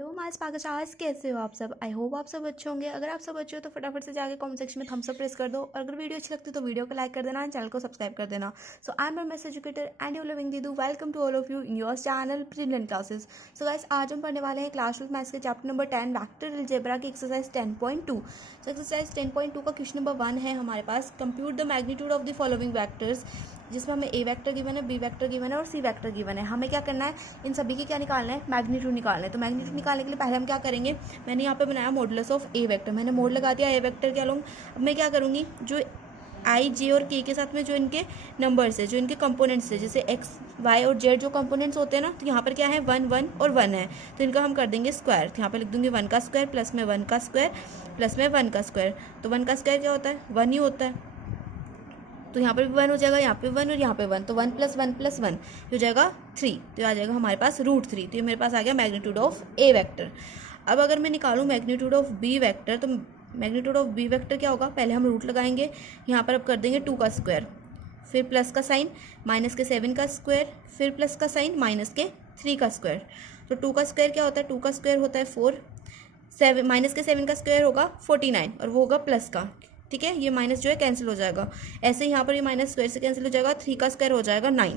Hello my स्पार्कस्टार्स, कैसे हो आप सब। आई होप आप सब अच्छे होंगे। अगर आप सब अच्छे हो तो फटाफट से जाके कमेंट सेक्शन में थम्स अप प्रेस कर दो, और अगर वीडियो अच्छी लगती है तो वीडियो को लाइक कर देना एंड चैनल को सब्सक्राइब कर देना। So I am your maths educator and you living दीदू। Welcome to all of you in your channel brilliant classes. So guys, आज हम पढ़ने वाले हैं क्लास 12 मैथ्स के चैप्टर नंबर 10 वेक्टर अलजेब्रा की एक्सरसाइज 10.2। सो एक्सरसाइज 10.2 का क्वेश्चन नंबर 1 है हमारे पास, compute the magnitude of the following vectors, जिसमें हमें ए वेक्टर गिवन है, बी वेक्टर गिवन है और सी वेक्टर गिवन है। हमें क्या करना है, इन सभी की क्या निकालना है, मैग्नीट्यूड निकालना है। तो मैग्नीट्यूड निकालने के लिए पहले हम क्या करेंगे, मैंने यहाँ पे बनाया मॉडुलस ऑफ ए वेक्टर, मैंने मोड लगा दिया ए वेक्टर क्या लूँगा। अब मैं क्या करूँगी, जो आई जे और के साथ में जो इनके नंबर्स है, जो इनके कंपोनेंट्स है, जैसे एक्स वाई और जेड जो कंपोनेंट्स होते हैं ना, तो यहाँ पर क्या है 1 1 और 1 है, तो इनका हम कर देंगे स्क्वायर। तो यहाँ पर लिख दूंगी 1 का स्क्वायर प्लस में 1 का स्क्वायर प्लस में 1 का स्क्वायर। तो 1 का स्क्वायर क्या होता है, 1 ही होता है, तो यहाँ पर भी 1 हो जाएगा, यहाँ पे 1 और यहाँ पे 1, तो 1 + 1 + 1 हो जाएगा 3, तो आ जाएगा हमारे पास √3। तो ये मेरे पास आ गया मैग्नीट्यूड ऑफ ए वेक्टर। अब अगर मैं निकालूँ मैग्नीट्यूड ऑफ बी वेक्टर, तो मैग्नीट्यूड ऑफ बी वेक्टर क्या होगा, पहले हम रूट लगाएंगे, यहाँ पर अब कर देंगे 2 का स्क्वायर, फिर प्लस का साइन, माइनस के 7 का स्क्वायर, फिर प्लस का साइन, माइनस के 3 का स्क्वायर। तो 2 का स्क्वायर क्या होता है, 2 का स्क्वायर होता है 4, 7 माइनस के 7 का स्क्वायर होगा 49 और वो होगा प्लस का, ठीक है। ये माइनस जो है कैंसिल हो जाएगा, ऐसे ही यहाँ पर ये माइनस स्क्वायर से कैंसिल हो जाएगा, 3 का स्क्वायर हो जाएगा 9,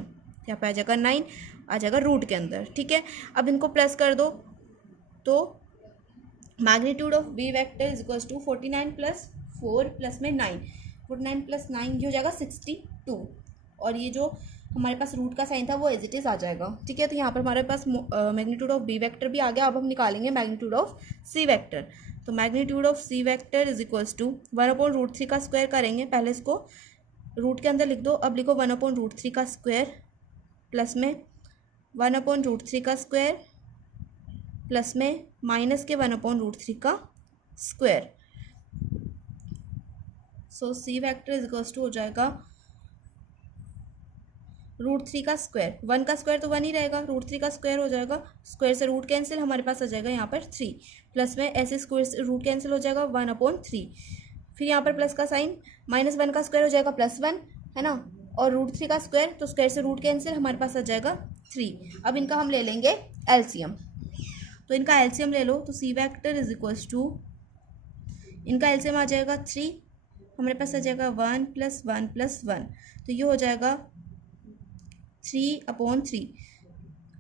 यहाँ पे आ जाएगा 9, आ जाएगा रूट के अंदर, ठीक है। अब इनको प्लस कर दो, तो magnitude of B vector is equals to 49 + 4 plus में 9, 49 + 9 ये हो जाएगा 62, और ये जो हमारे पास रूट का साइन था वो एज इट इज़ आ जाएगा, ठीक है। तो यहाँ पर हमारे पास मैग्नीट्यूड ऑफ बी वेक्टर भी आ गया। अब हम निकालेंगे मैग्नीट्यूड ऑफ सी वेक्टर। तो magnitude of C vector is equals to 1/√3 का स्क्वायर करेंगे, पहले इसको रूट के अंदर लिख दो। अब लिखो 1/√3 का स्क्वायर प्लस में 1/√3 का स्क्वायर प्लस में माइनस के 1/√3 का square. So C vector is equals to हो जाएगा √3 का स्क्वायर, 1 का स्क्वायर तो 1 ही रहेगा, √3 का स्क्वायर हो जाएगा, स्क्वायर से रूट कैंसिल, हमारे पास आ जाएगा यहाँ पर 3, प्लस में ऐसे स्क्वायर से रूट कैंसिल हो जाएगा 1/3, फिर यहाँ पर प्लस का साइन, -1 का स्क्वायर हो जाएगा +1, है ना, और √3 का स्क्वायर, तो स्क्वायर से रूट कैंसिल, हमारे पास आ जाएगा 3। अब इनका हम ले लेंगे एलसीएम, तो इनका एलसीएम ले लो। तो सी वेक्टर इज इक्वल्स टू, इनका एलसीएम आ जाएगा 3, हमारे पास आ जाएगा 1 + 1 + 1, तो ये हो जाएगा 3/3,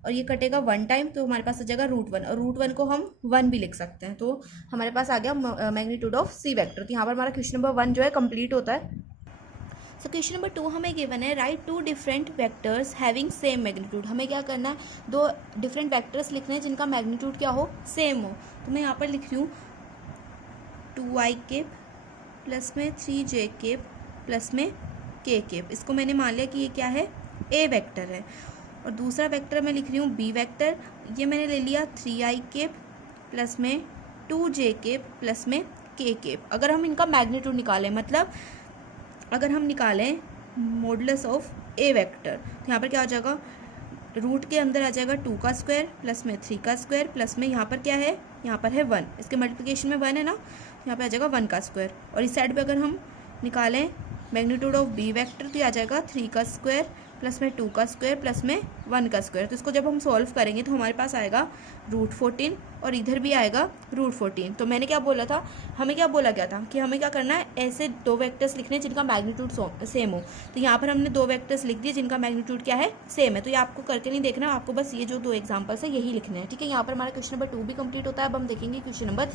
और ये कटेगा 1 टाइम, तो हमारे पास आ जाएगा √1, और √1 को हम 1 भी लिख सकते हैं। तो हमारे पास आ गया मैग्नीट्यूड ऑफ सी वेक्टर। तो यहाँ पर हमारा क्वेश्चन नंबर 1 जो है कंप्लीट होता है। सो क्वेश्चन नंबर 2 हमें गिवन है, right 2 different vectors having same magnitude. हमें क्या करना है, 2 डिफरेंट वेक्टर्स लिखने हैं जिनका मैग्नीट्यूड क्या हो, सेम हो। तो मैं यहाँ पर लिख रही हूँ 2i प्लस में 3j प्लस में k। इसको मैंने मान लिया कि ये क्या है, ए वेक्टर है। और दूसरा वेक्टर मैं लिख रही हूँ बी वेक्टर, ये मैंने ले लिया 3i प्लस में 2j प्लस में k। अगर हम इनका मैग्नीट्यूड निकालें, मतलब अगर हम निकालें मॉडुलस ऑफ ए वेक्टर, तो यहाँ पर क्या हो जाएगा, रूट के अंदर आ जाएगा 2 का स्क्वायर प्लस में 3 का स्क्वायर प्लस में यहाँ पर क्या है, यहाँ पर है 1, इसके मल्टीप्लिकेशन में 1 है ना, यहाँ पे आ जाएगा 1 का स्क्वायर। और इस साइड पे अगर हम निकालें मैग्नीट्यूड ऑफ बी वेक्टर, तो आ जाएगा 3 का स्क्वायर प्लस में 2 का स्क्वायर प्लस में 1 का स्क्वायर। तो इसको जब हम सॉल्व करेंगे तो हमारे पास आएगा √14, और इधर भी आएगा √14। तो मैंने क्या बोला था, हमें क्या बोला गया था कि हमें क्या करना है, ऐसे 2 वेक्टर्स लिखने जिनका मैग्नीट्यूड सेम हो। तो यहाँ पर हमने 2 वेक्टर्स लिख दिए जिनका मैग्नीट्यूड क्या है, सेम है। तो ये आपको करके नहीं देखना, आपको बस ये जो 2 एग्जाम्पल्स है यही लिखने हैं, ठीक है। यहाँ पर हमारा क्वेश्चन नंबर 2 भी कंप्लीट होता है। अब हम देखेंगे question number.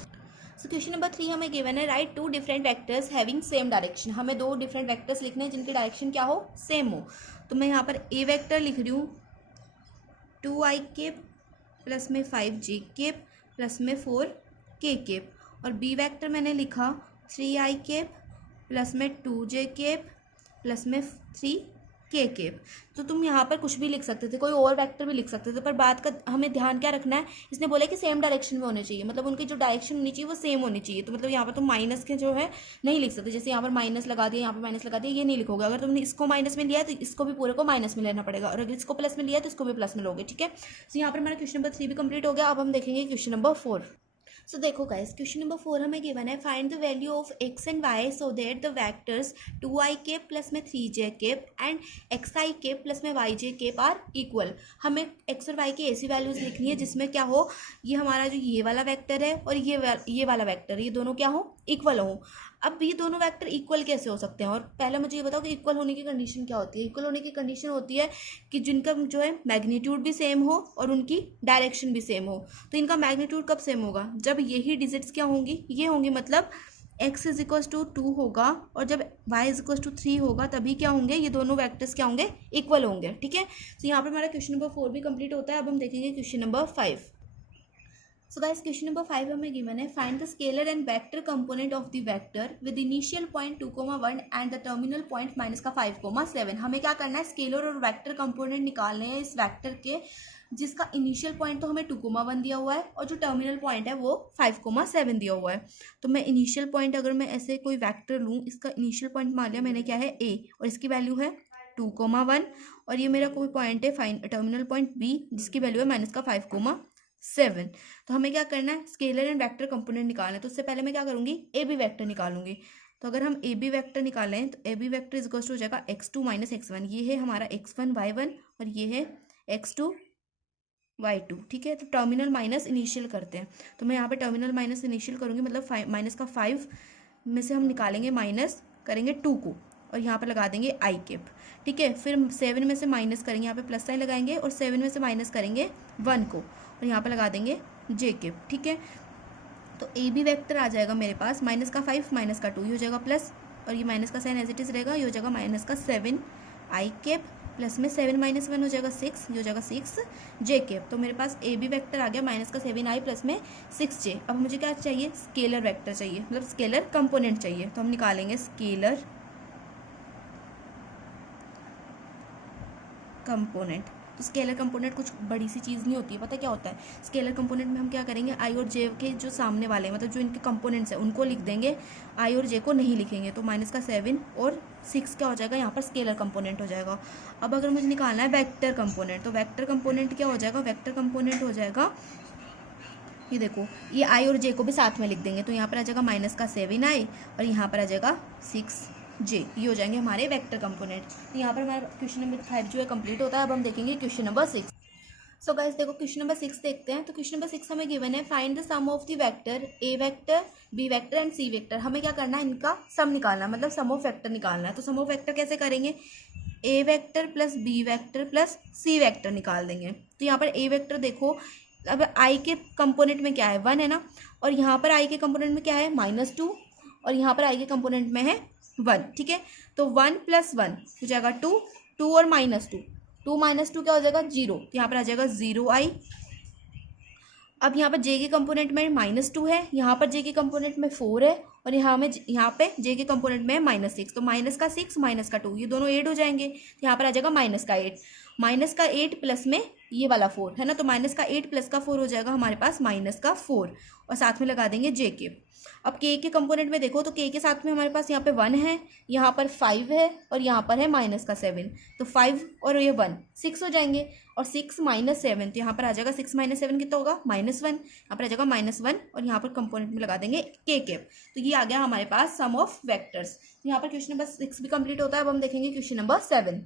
So question number 3 हमें गिवन है, right 2 different vectors having same direction. हमें 2 डिफरेंट वेक्टर्स लिखने हैं जिनकी डायरेक्शन क्या हो, सेम हो। तो मैं यहाँ पर ए वेक्टर लिख रही हूँ 2i प्लस में 5j प्लस में 4k, और बी वेक्टर मैंने लिखा 3i प्लस में 2j प्लस में 3k। तो तुम यहाँ पर कुछ भी लिख सकते थे, कोई और वेक्टर भी लिख सकते थे, पर बात का हमें ध्यान क्या रखना है, इसने बोला कि सेम डायरेक्शन में होने चाहिए, मतलब उनकी जो डायरेक्शन होनी चाहिए वो सेम होनी चाहिए। तो मतलब यहाँ पर तुम माइनस के जो है नहीं लिख सकते, जैसे यहाँ पर माइनस लगा दिया, यहाँ पर माइनस लगा दिया, ये नहीं लिखोगे। अगर तुमने इसको माइनस में लिया है तो इसको भी पूरे को माइनस में लेना पड़ेगा, और अगर इसको प्लस में लिया तो इसको भी प्लस में लोगे, ठीक है। तो यहाँ पर हमारा क्वेश्चन नंबर 3 भी कंप्लीट हो गया। अब हम देखेंगे क्वेश्चन नंबर 4। सो देखो गाइस, क्वेश्चन नंबर 4 हमें गिवन है, find the value of X and Y so that the vectors 2i cap plus में 3j cap and xi cap plus में yj केप आर इक्वल। हमें एक्स और Y की ऐसी values लिखनी है जिसमें क्या हो, ये हमारा जो ये वाला वेक्टर है और ये वाला वेक्टर, ये दोनों क्या हो, इक्वल हो। अब ये दोनों वेक्टर इक्वल कैसे हो सकते हैं, और पहले मुझे ये बताओ कि इक्वल होने की कंडीशन क्या होती है। इक्वल होने की कंडीशन होती है कि जिनका जो है मैग्नीट्यूड भी सेम हो और उनकी डायरेक्शन भी सेम हो। तो इनका मैग्नीट्यूड कब सेम होगा, जब यही डिजिट्स क्या होंगी, ये होंगी, मतलब x इज इक्वल टू 2 होगा और जब y इज इक्वल टू 3 होगा, तभी क्या होंगे, ये दोनों वेक्टर्स क्या होंगे, इक्वल होंगे। ठीक है, तो यहाँ पर हमारा क्वेश्चन नंबर 4 भी कंप्लीट होता है। अब हम देखेंगे question number 5। So guys, question number 5 हमें गिवन है, find the scalar and vector component of the vector with initial point 2,1 and the terminal point -5,7। हमें क्या करना है, स्केलर और वेक्टर कंपोनेंट निकालने हैं इस वेक्टर के, जिसका इनिशियल पॉइंट तो हमें 2,1 दिया हुआ है और जो टर्मिनल पॉइंट है वो 5,7 दिया हुआ है। तो मैं इनिशियल पॉइंट, अगर मैं ऐसे कोई वेक्टर लूँ, इसका इनिशियल पॉइंट मान लिया मैंने क्या है a, और इसकी वैल्यू है 2,1, और ये मेरा कोई पॉइंट है टर्मिनल पॉइंट b, जिसकी वैल्यू है -5,7। तो हमें क्या करना है, स्केलर एंड वेक्टर कंपोनेंट निकालना है। तो उससे पहले मैं क्या करूँगी, ए बी वेक्टर निकालूंगी। तो अगर हम ए बी वेक्टर निकालें तो A B vector equal to हो जाएगा x2 - x1। ये है हमारा x1 y1 और ये है x2 y2। ठीक है, तो टर्मिनल माइनस इनिशियल करते हैं। तो मैं यहाँ पे टर्मिनल माइनस इनिशियल करूँगी, मतलब -5 में से हम निकालेंगे, माइनस करेंगे 2 को, और यहाँ पे लगा देंगे i केप। ठीक है, फिर 7 में से माइनस करेंगे, यहाँ पे प्लस साइन लगाएंगे, और 7 में से माइनस करेंगे 1 को, और यहाँ पे लगा देंगे j केप। ठीक है, तो ए बी वैक्टर आ जाएगा मेरे पास -5 -2, ये हो जाएगा प्लस, और ये माइनस का साइन एज इट इज रहेगा, ये हो जाएगा -7 i केप, प्लस में 7 - 1 हो जाएगा 6, ये हो जाएगा 6 j केप। तो मेरे पास ए बी वैक्टर आ गया -7i प्लस में 6j। अब मुझे क्या चाहिए, स्केलर वेक्टर चाहिए, मतलब स्केलर कंपोनेंट चाहिए। तो हम निकालेंगे स्केलर कंपोनेंट। तो स्केलर कंपोनेंट कुछ बड़ी सी चीज़ नहीं होती है, पता क्या होता है, स्केलर कंपोनेंट में हम क्या करेंगे, आई और जे के जो सामने वाले हैं, मतलब जो इनके कंपोनेंट्स हैं, उनको लिख देंगे, आई और जे को नहीं लिखेंगे। तो -7 और 6 क्या हो जाएगा, यहाँ पर स्केलर कंपोनेंट हो जाएगा। अब अगर मुझे निकालना है वेक्टर कंपोनेंट, तो वेक्टर कंपोनेंट क्या हो जाएगा, वेक्टर कंपोनेंट हो जाएगा, ये देखो, ये आई और जे को भी साथ में लिख देंगे। तो यहाँ पर आ जाएगा -7i और यहाँ पर आ जाएगा 6j, ये हो जाएंगे हमारे वेक्टर कंपोनेंट। तो यहाँ पर हमारा क्वेश्चन नंबर 5 जो है कंप्लीट होता है। अब हम देखेंगे क्वेश्चन नंबर 6। सो गाइस देखो, क्वेश्चन नंबर 6 देखते हैं। तो क्वेश्चन नंबर 6 हमें गिवन है, find the sum of the vector A vector B vector and C vector. हमें क्या करना है, इनका सम निकालना है, मतलब सम ऑफ वेक्टर निकालना है। तो सम ऑफ वेक्टर कैसे करेंगे, a vector plus B vector plus c vector निकाल देंगे। तो यहाँ पर ए वेक्टर देखो, अब आई के कंपोनेंट में क्या है, 1 है ना, और यहाँ पर आई के कंपोनेंट में क्या है, -2, और यहाँ पर आई के कंपोनेंट में है 1। ठीक है, तो 1 + 1 हो जाएगा 2, 2 और -2, 2 - 2 क्या हो जाएगा, 0। तो यहाँ पर आ जाएगा 0i। अब यहाँ पर जे के कंपोनेंट में -2 है, यहाँ पर जे के कंपोनेंट में 4 है, और यहाँ पे जे के कंपोनेंट में है -6। तो -6 -2 ये दोनों ऐड हो जाएंगे। तो यहाँ पर आ जाएगा -8 प्लस में ये वाला 4 है ना, तो -8 प्लस का 4 हो जाएगा हमारे पास -4, और साथ में लगा देंगे जे के। अब के कंपोनेंट में देखो, तो के साथ में हमारे पास यहाँ पे 1 है, यहाँ पर 5 है, और यहाँ पर है -7। तो 5 और ये 1 6 हो जाएंगे, और 6 - 7, तो यहाँ पर आ जाएगा 6 - 7 कितना होगा, -1। यहाँ पर आ जाएगा -1, और यहाँ पर कंपोनेंट में लगा देंगे के केप। तो ये आ गया हमारे पास सम ऑफ वेक्टर्स। तो यहाँ पर क्वेश्चन नंबर 6 भी कंप्लीट होता है। अब हम देखेंगे क्वेश्चन नंबर 7।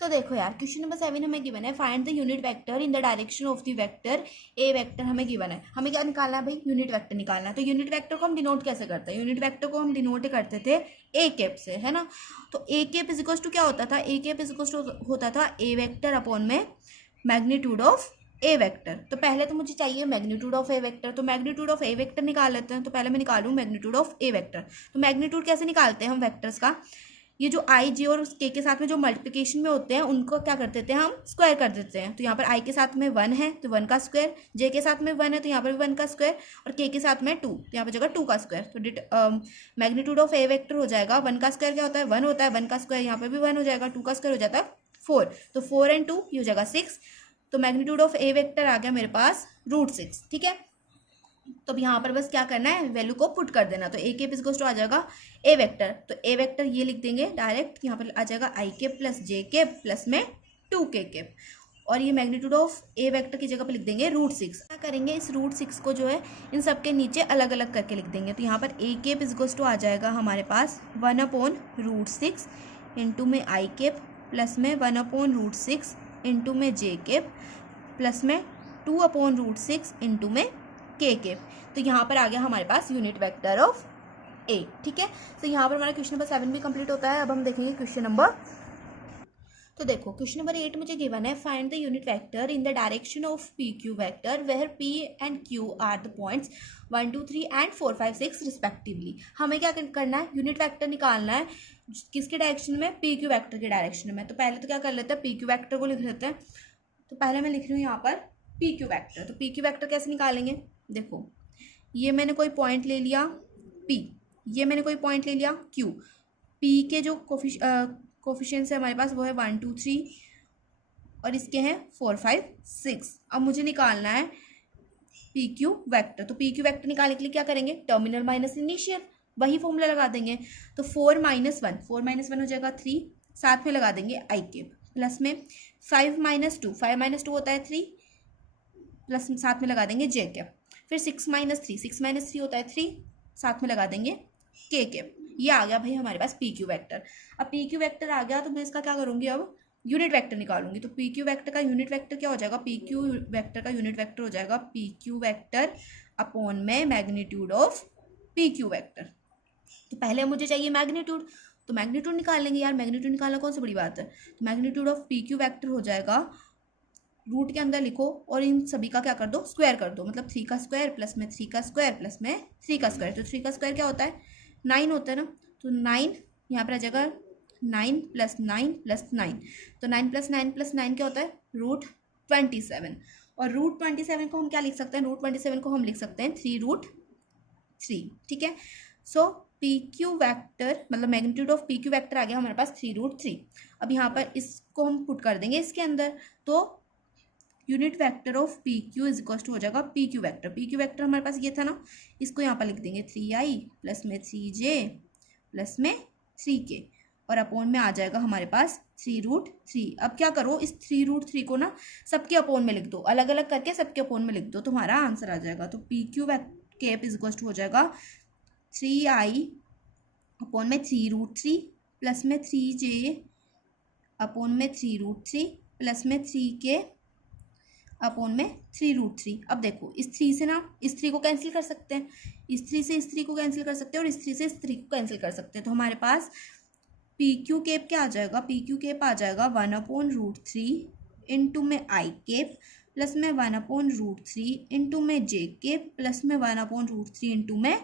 तो देखो यार, क्वेश्चन नंबर 7 हमें गिवन है, find the unit vector in the direction of the vector A vector हमें गिवन है। हमें क्या निकालना है भाई, यूनिट वेक्टर निकालना है। तो यूनिट वेक्टर को हम डिनोट कैसे करते हैं, यूनिट वेक्टर को हम डिनोट करते थे ए केप से, है ना। तो ए केप इज इक्वल टू क्या होता था, ए केप इज इक्वल टू होता था ए वेक्टर अपॉन में मैग्नीट्यूड ऑफ ए वेक्टर। तो पहले तो मुझे चाहिए मैग्नीट्यूड ऑफ ए वेक्टर, तो मैग्नीट्यूड ऑफ ए वेक्टर निकाल लेते हैं। तो पहले मैं निकालूँ मैग्नीट्यूड ऑफ ए वेक्टर। तो मैग्नीट्यूड कैसे निकालते हैं हम वेक्टर्स का, ये जो आई जे और के साथ में जो मल्टीप्लिकेशन में होते हैं उनको क्या कर देते हैं, हम स्क्वायर कर देते हैं। तो यहाँ पर आई के साथ में 1 है तो 1 का स्क्वायर, जे के साथ में 1 है तो यहाँ पर भी 1 का स्क्वायर, और के साथ में 2 तो यहाँ पर जगह 2 का स्क्वायर। तो मैग्नीट्यूड ऑफ ए वेक्टर हो जाएगा, 1 का स्क्वायर क्या होता है, 1 होता है, 1 का स्क्वायर यहाँ पर भी 1 हो जाएगा, 2 का स्क्वायर हो जाता है 4। तो 4 और 2 ये हो जाएगा 6। तो मैग्नीट्यूड ऑफ ए वेक्टर आ गया मेरे पास √6। ठीक है, तो यहाँ पर बस क्या करना है, वैल्यू को पुट कर देना। तो ए केप इज आ जाएगा ए वेक्टर, तो ए वेक्टर ये लिख देंगे डायरेक्ट, यहाँ पर आ जाएगा i cap plus j cap plus में 2 के केप, और ये मैग्नीट्यूड ऑफ ए वेक्टर की जगह पे लिख देंगे √6। क्या करेंगे, इस √6 को जो है इन सब के नीचे अलग अलग करके लिख देंगे। तो यहाँ पर ए केप इज टू आ जाएगा हमारे पास 1/√6 इंटू में आई केप प्लस में 1/√6 इंटू में जे केप प्लस में 2/√6 इंटू में के केप। तो यहाँ पर आ गया हमारे पास यूनिट वेक्टर ऑफ ए। ठीक है, तो यहाँ पर हमारा क्वेश्चन नंबर 7 भी कंप्लीट होता है। अब हम देखेंगे क्वेश्चन नंबर, तो देखो क्वेश्चन नंबर 8 मुझे गिवन है, find the unit vector in the direction of P Q vector where P and Q are the points 1 2 3 and 4 5 6 respectively. हमें क्या करना है, यूनिट वेक्टर निकालना है किसके डायरेक्शन में, पी क्यू वेक्टर के डायरेक्शन में। तो पहले तो क्या कर लेते हैं, पी क्यू वेक्टर को लिख लेते हैं। तो पहले मैं लिख रही हूँ यहाँ पर पी क्यू वेक्टर। तो पी क्यू वेक्टर कैसे निकालेंगे, देखो ये मैंने कोई पॉइंट ले लिया पी, ये मैंने कोई पॉइंट ले लिया क्यू, पी के जो कोफिशिएंट्स है हमारे पास वो है 1 2 3 और इसके हैं 4 5 6। अब मुझे निकालना है पी क्यू वेक्टर। तो पी क्यू वेक्टर निकालने के लिए क्या करेंगे, टर्मिनल माइनस इनिशियल, वही फॉर्मूला लगा देंगे। तो 4 - 1 4 - 1 हो जाएगा 3, साथ में लगा देंगे आई केप प्लस में 5 - 2 5 - 2 होता है 3 प्लस साथ में लगा देंगे जे केप। फिर 6 - 3 6 - 3 होता है 3, साथ में लगा देंगे के केप। ये आ गया भाई हमारे पास पी क्यू वेक्टर। अब पी क्यू वेक्टर आ गया तो मैं इसका क्या करूंगी, अब यूनिट वेक्टर निकालूंगी। तो पी क्यू वेक्टर का यूनिट वेक्टर क्या हो जाएगा, पी क्यू वेक्टर का यूनिट वेक्टर हो जाएगा पी क्यू वेक्टर अपॉन में magnitude of P Q vector. तो पहले मुझे चाहिए मैग्नीट्यूड, तो मैग्नीट्यूड निकाल लेंगे यार, मैग्नीट्यूड निकालना कौन सी बड़ी बात है। तो magnitude of P Q vector हो जाएगा, रूट के अंदर लिखो और इन सभी का क्या कर दो, स्क्वायर कर दो। मतलब 3 का स्क्वायर प्लस में 3 का स्क्वायर प्लस में 3 का स्क्वायर। तो 3 का स्क्वायर क्या होता है, 9 होता है ना। तो 9 यहाँ पर आ जाएगा 9 + 9 + 9। तो 9 + 9 + 9 क्या होता है, √27। और √27 को हम क्या लिख सकते हैं, √27 को हम लिख सकते हैं 3√3। ठीक है, सो पी क्यू वैक्टर मतलब magnitude of P Q vector आ गया हमारे पास 3√3। अब यहाँ पर इसको हम पुट कर देंगे इसके अंदर, तो unit vector of P Q is equal to हो जाएगा P Q vector. P Q vector हमारे पास ये था ना, इसको यहाँ पर लिख देंगे 3i प्लस में 3j प्लस में 3k और अपोन में आ जाएगा हमारे पास 3√3। अब क्या करो, इस 3√3 को ना सबके अपोन में लिख दो, अलग अलग करके सबके अपोन में लिख दो, तो हमारा आंसर आ जाएगा। तो P Q cap is equal to हो जाएगा 3i अपोन में 3√3 प्लस में 3j अपोन में 3√3 प्लस में 3k अपोन में 3√3। अब देखो इस 3 से ना इस 3 को कैंसिल कर सकते हैं, इस 3 से इस 3 को कैंसिल कर सकते हैं और इस 3 से इस 3 को कैंसिल कर सकते हैं। तो हमारे पास पी क्यू केप क्या आ जाएगा, पी क्यू केप आ जाएगा 1/√3 इंटू में आई केप प्लस में 1/√3 इंटू में जे केप प्लस में 1/√3 इंटू में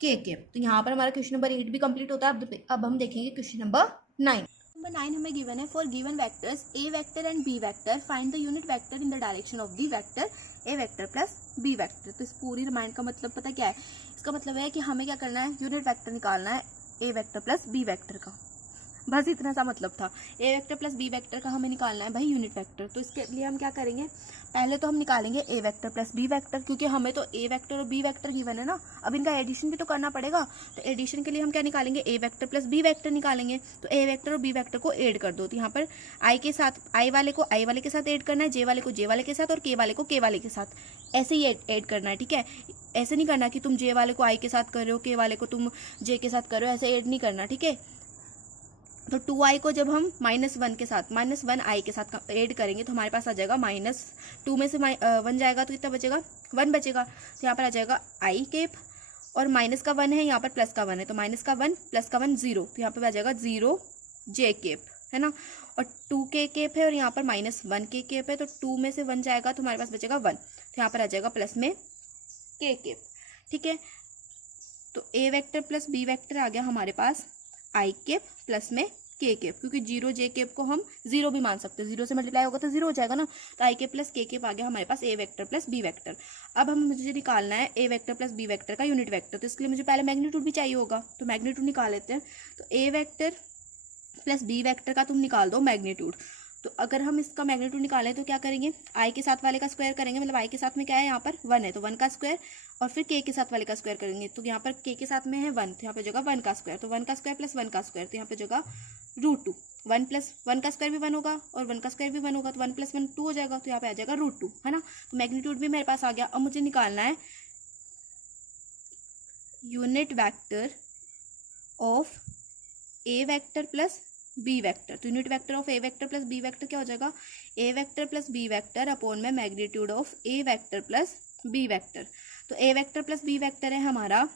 के केप। तो यहाँ पर हमारा क्वेश्चन नंबर 8 भी कंप्लीट होता है। अब हम देखेंगे क्वेश्चन नंबर 9। नंबर 9 हमें गिवन है, for given vectors A vector and B vector find the unit vector in the direction of the vector A vector plus B vector. तो इस पूरी रिमाइंड का मतलब पता क्या है, इसका मतलब है कि हमें क्या करना है, यूनिट वेक्टर निकालना है ए वेक्टर प्लस बी वेक्टर का, बस इतना सा मतलब था। ए वेक्टर प्लस बी वेक्टर का हमें निकालना है भाई यूनिट वेक्टर। तो इसके लिए हम क्या करेंगे, पहले तो हम निकालेंगे ए वेक्टर प्लस बी वेक्टर, क्योंकि हमें तो ए वेक्टर और बी वेक्टर गिवन है ना। अब इनका एडिशन भी तो करना पड़ेगा, तो एडिशन के लिए हम क्या निकालेंगे, ए वेक्टर प्लस बी वेक्टर निकालेंगे। तो ए वेक्टर और बी वेक्टर को ऐड कर दो। तो यहाँ पर आई के साथ आई वाले को आई वाले के साथ ऐड करना है, जे वाले को जे वाले के साथ और के वाले को के वाले के साथ, ऐसे ही ऐड करना है। ठीक है, ऐसे नहीं करना कि तुम जे वाले को आई के साथ कर रहे हो, के वाले को तुम जे के साथ कर रहे हो, ऐसे ऐड नहीं करना। ठीक है, तो 2i को जब हम -1 के साथ -1i के साथ ऐड करेंगे तो हमारे पास आ जाएगा -2 में से 1 जाएगा तो कितना बचेगा, 1 बचेगा। तो यहाँ पर आ जाएगा आई केप और माइनस का 1 है, यहाँ पर प्लस का 1 है, तो माइनस का 1 प्लस का 1 0, तो यहाँ पर आ जाएगा 0 जे केप है ना। और 2k केप है और यहाँ पर -1k केप है, तो 2 में से 1 जाएगा तो हमारे पास बचेगा 1, तो यहाँ पर आ जाएगा प्लस में k केप। ठीक है, तो a vector plus B vector आ गया हमारे पास आई केप प्लस में के केप, क्योंकि 0 जे केप को हम 0 भी मान सकते हैं, 0 से मल्टीप्लाई होगा तो 0 हो जाएगा ना। तो आई केप प्लस के केप आ गया हमारे पास ए वेक्टर प्लस बी वेक्टर। अब हम मुझे निकालना है ए वेक्टर प्लस बी वेक्टर का यूनिट वेक्टर, तो इसके लिए मुझे पहले मैग्नीट्यूड भी चाहिए होगा, तो मैग्नीट्यूड निकाल लेते हैं। तो a vector plus B vector का तुम निकाल दो मैग्नीट्यूड। तो अगर हम इसका मैग्नीट्यूड निकालें तो क्या करेंगे, आई के साथ वाले का स्क्वायर करेंगे, मतलब आई के साथ में क्या है यहाँ पर 1 है, तो 1 का स्क्वायर, और फिर के साथ वाले का स्क्वायर करेंगे, तो यहाँ पर के साथ में है 1, तो यहाँ पे जगह 1 का स्क्वायर, तो 1 का स्क्वायर प्लस 1 का स्क्वायर, तो यहाँ पे जगह √2 1 प्लस 1 का स्क्वायर भी 1 होगा और 1 का स्क्वायर भी 1 होगा, तो 1 प्लस 1 2 हो जाएगा, तो यहाँ पे आ जाएगा √2, है ना। तो मैग्नीट्यूड भी मेरे पास आ गया। अब मुझे निकालना है unit vector of A vector plus B vector. तो unit vector of A vector plus B vector क्या हो जाएगा, a vector plus B vector upon में magnitude of A vector plus B vector. तो a vector plus B vector है हमारा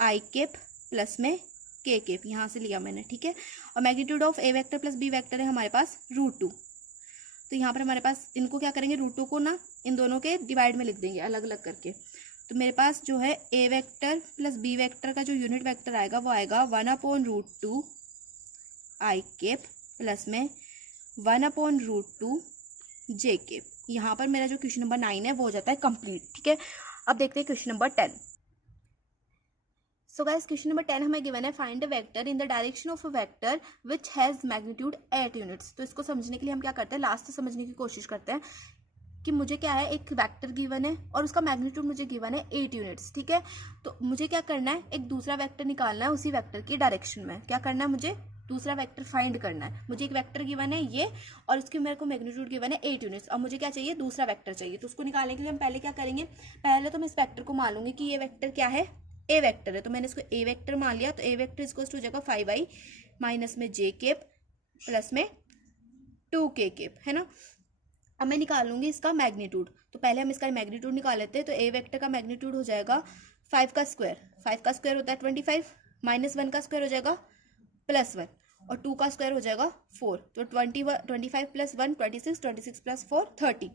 आई cap plus में के कैप, यहाँ से लिया मैंने, ठीक है। और magnitude of A vector plus B vector है हमारे पास √2। तो यहाँ पर हमारे पास इनको क्या करेंगे, √2 को ना इन दोनों के डिवाइड में लिख देंगे अलग अलग करके। तो मेरे पास जो है ए वेक्टर प्लस बी वेक्टर का जो यूनिट वेक्टर आएगा वो आएगा 1/√2 आई कैप प्लस में 1/√2 जे कैप। यहाँ पर मेरा जो क्वेश्चन नंबर 9 है वो हो जाता है कंप्लीट, ठीक है। अब देखते हैं question number 10। So guys question number 10 हमें गिवन है, find a vector in the direction of a vector which has magnitude 8 units. तो इसको समझने के लिए हम क्या करते हैं, लास्ट से समझने की कोशिश करते हैं कि मुझे क्या है, एक वेक्टर गिवन है और उसका मैग्नीट्यूड मुझे गिवन है 8 यूनिट्स, ठीक है। तो मुझे क्या करना है, एक दूसरा वेक्टर निकालना है उसी वेक्टर की डायरेक्शन में। क्या करना है, मुझे दूसरा वेक्टर फाइंड करना है। मुझे एक वेक्टर गिवन है ये और इसके मेरे को मैग्नीट्यूड गिवन है 8 यूनिट्स। अब मुझे क्या चाहिए, दूसरा वेक्टर चाहिए। तो उसको निकालने के लिए हम पहले क्या करेंगे, पहले तो मैं इस वेक्टर को मान लूंगी कि ये वेक्टर क्या है, ए वेक्टर है। तो मैंने इसको ए वेक्टर मान लिया। तो ए वेक्टर इसको हो जाएगा 5i माइनस में जे कैप प्लस में 2k कैप, है ना। अब मैं निकालूंगी इसका मैग्नीट्यूड। तो पहले हम इसका मैग्नीट्यूड निकाल लेते हैं। तो ए वेक्टर का मैग्नीट्यूड हो जाएगा 5 का स्क्वायर, 5 का स्क्वायर होता है 25, माइनस 1 का स्क्वायर हो जाएगा +1 और 2 का स्क्वायर हो जाएगा 4। तो 25 प्लस 1 26, 26 प्लस 4 30।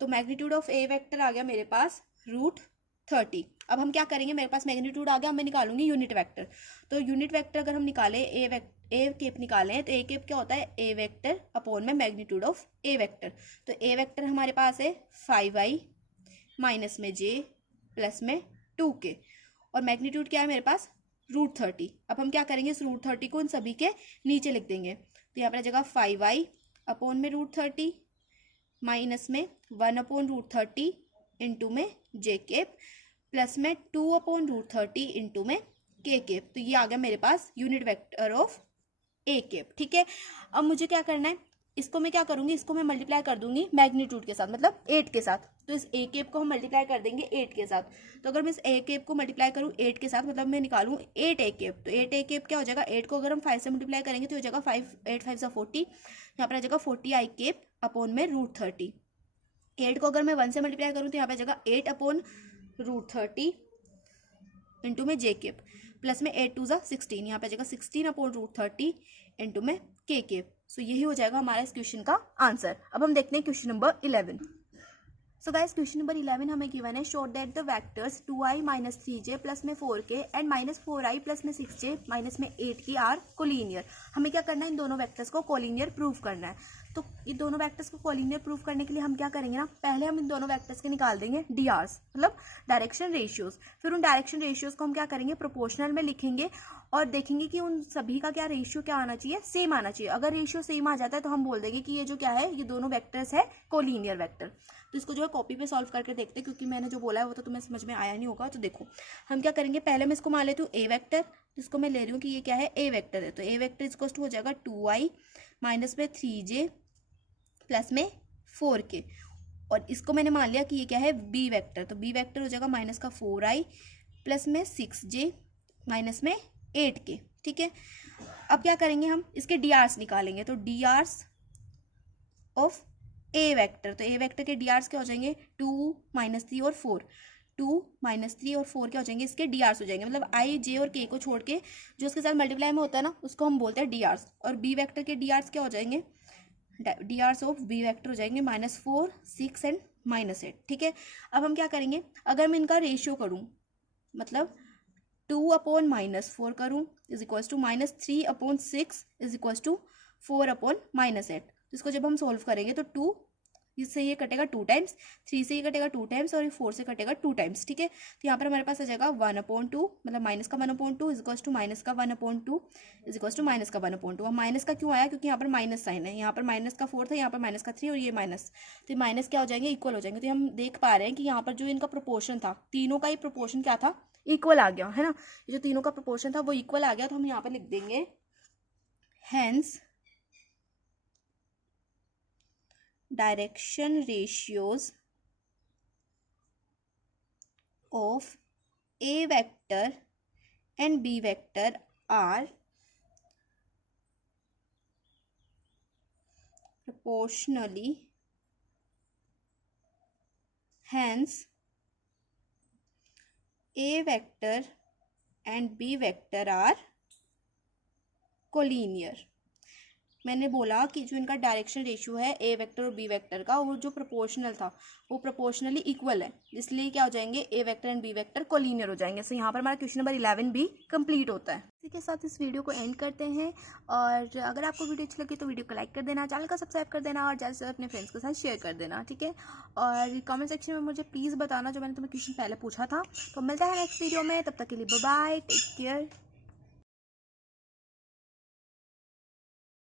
तो मैग्नीट्यूड ऑफ ए वेक्टर आ गया मेरे पास √30। अब हम क्या करेंगे, मेरे पास मैग्नीट्यूड आ गया, मैं निकालूंगी यूनिट वेक्टर। तो यूनिट वेक्टर अगर हम निकालें, ए कैप निकालें, तो ए कैप क्या होता है, ए वेक्टर अपॉन में मैग्नीट्यूड ऑफ ए वेक्टर। तो ए वेक्टर हमारे पास है 5i माइनस में जे प्लस में 2k और मैग्नीट्यूड क्या है मेरे पास √30। अब हम क्या करेंगे, इस √30 को इन सभी के नीचे लिख देंगे। तो यहाँ पर आ जाएगा 5i अपॉन में √30 माइनस में 1/√30 इंटू में जे कैप प्लस में 2/√30 इंटू में के कैप। तो ये आ गया मेरे पास unit vector of a cap, ठीक है। अब मुझे क्या करना है, इसको मैं क्या करूंगी, इसको मैं मल्टीप्लाई कर दूंगी मैग्नीट्यूड के साथ, मतलब 8 के साथ। तो इस ए कैप को हम मल्टीप्लाई कर देंगे 8 के साथ। तो अगर मैं इस ए कैप को मल्टीप्लाई करूँ 8 के साथ, मतलब मैं निकालूँ 8 ए कैप। तो 8 ए कैप क्या हो जाएगा, 8 को अगर हम 5 से मल्टीप्लाई करेंगे तो हो जाएगा 5 8 5 40। यहाँ पर आ जाएगा 40 आई कैप अपॉन में √30। 8 को अगर मैं 1 से मल्टीप्लाई करूँ तो यहाँ पे आ जाएगा 8/√30 इंटू में जे कैप प्लस में 8 2 16। यहाँ पे आ जाएगा 16/√30 इंटू में के कैप। सो यही हो जाएगा हमारा इस क्वेश्चन का आंसर। अब हम देखते हैं question number 11। So guys question number 11 हमें गिवन है, show that the vectors 2i minus 3j plus में 4k and minus 4i plus में 6j माइनस में 8k आर कोलिनियर। हमें क्या करना है, इन दोनों वेक्टर्स को कोलिनियर प्रूव करना है। तो ये दोनों वेक्टर्स को कोलिनियर प्रूव करने के लिए हम क्या करेंगे ना, पहले हम इन दोनों वेक्टर्स के निकाल देंगे DRs, मतलब डायरेक्शन रेशियोज। फिर उन डायरेक्शन रेशियोज को हम क्या करेंगे, प्रोपोर्शनल में लिखेंगे और देखेंगे कि उन सभी का क्या रेशियो क्या आना चाहिए, सेम आना चाहिए। अगर रेशियो सेम आ जाता है तो हम बोल देंगे कि ये जो क्या है, ये दोनों वेक्टर्स है कोलिनियर वेक्टर। तो इसको जो है कॉपी पे सॉल्व करके देखते हैं, क्योंकि मैंने जो बोला है वो तो तुम्हें समझ में आया नहीं होगा। तो देखो हम क्या करेंगे, पहले मैं इसको मान लेती हूँ ए वेक्टर, जिसको मैं ले रही हूँ कि ये क्या है, ए वेक्टर है। तो ए वेक्टर इसको हो जाएगा 2i माइनस में 3j प्लस में 4k और इसको मैंने मान लिया कि ये क्या है, बी वेक्टर। तो बी वेक्टर हो जाएगा माइनस का 4i प्लस में 6j माइनस में 8k, ठीक है। अब क्या करेंगे, हम इसके DRs निकालेंगे। तो DRs ऑफ ए वेक्टर, तो ए वेक्टर के DRs क्या हो जाएंगे, 2 -3 और 4। 2 -3 और 4 क्या हो जाएंगे, इसके DRs हो जाएंगे। मतलब i j और k को छोड़ के जो उसके साथ मल्टीप्लाई में होता है ना, उसको हम बोलते हैं DRs। और बी वेक्टर के DRs क्या हो जाएंगे, DRs ऑफ बी वेक्टर हो जाएंगे -4 6 एंड -8, ठीक है। अब हम क्या करेंगे, अगर मैं इनका रेशियो करूँ, मतलब 2/-4 करूँ is equals to -3/6 is equals to 4/-8। तो इसको जब हम सोल्व करेंगे तो 2 इससे ये कटेगा 2 टाइम्स, 3 से ये कटेगा 2 टाइम्स और 4 से कटेगा 2 टाइम्स, ठीक है। तो यहाँ पर हमारे पास आ जाएगा 1/2, मतलब माइनस का 1/2 इज इक्वल्स टू माइनस का 1/2 इज इक्वल्स टू माइनस का 1/2। अब माइनस का क्यों आया, क्योंकि यहाँ पर माइनस साइन है, यहाँ पर माइनस का 4 था, यहाँ पर माइनस का 3 और ये माइनस, तो माइनस क्या हो जाएंगे, इक्वल हो जाएंगे। तो हम देख पा रहे हैं कि यहाँ पर जो इनका प्रोपोर्शन था, तीनों का ही प्रोपोर्शन क्या था, इक्वल आ गया, है ना। जो तीनों का प्रोपोर्शन था वो इक्वल आ गया। तो हम यहाँ पर लिख देंगे, hence direction ratios of A vector and B vector are proportionally, hence A vector and B vector are collinear. मैंने बोला कि जो इनका डायरेक्शन रेशियो है ए वेक्टर और बी वेक्टर का, वो जो प्रोपोर्शनल था वो प्रोपोर्शनली इक्वल है, इसलिए क्या हो जाएंगे, a vector and B vector collinear हो जाएंगे. सो यहाँ पर हमारा क्वेश्चन नंबर 11 भी कंप्लीट होता है. इसी के साथ इस वीडियो को एंड करते हैं. और अगर आपको वीडियो अच्छी लगी तो वीडियो को लाइक कर देना, चैनल को सब्सक्राइब कर देना और ज़्यादा से ज़्यादा अपने फ्रेंड्स के साथ शेयर कर देना. ठीक है. और कमेंट सेक्शन में मुझे प्लीज़ बताना जो मैंने तुम्हें क्वेश्चन पहले पूछा था. तो मिलता है नेक्स्ट वीडियो में. तब तक के लिए बाय बाय, टेक केयर.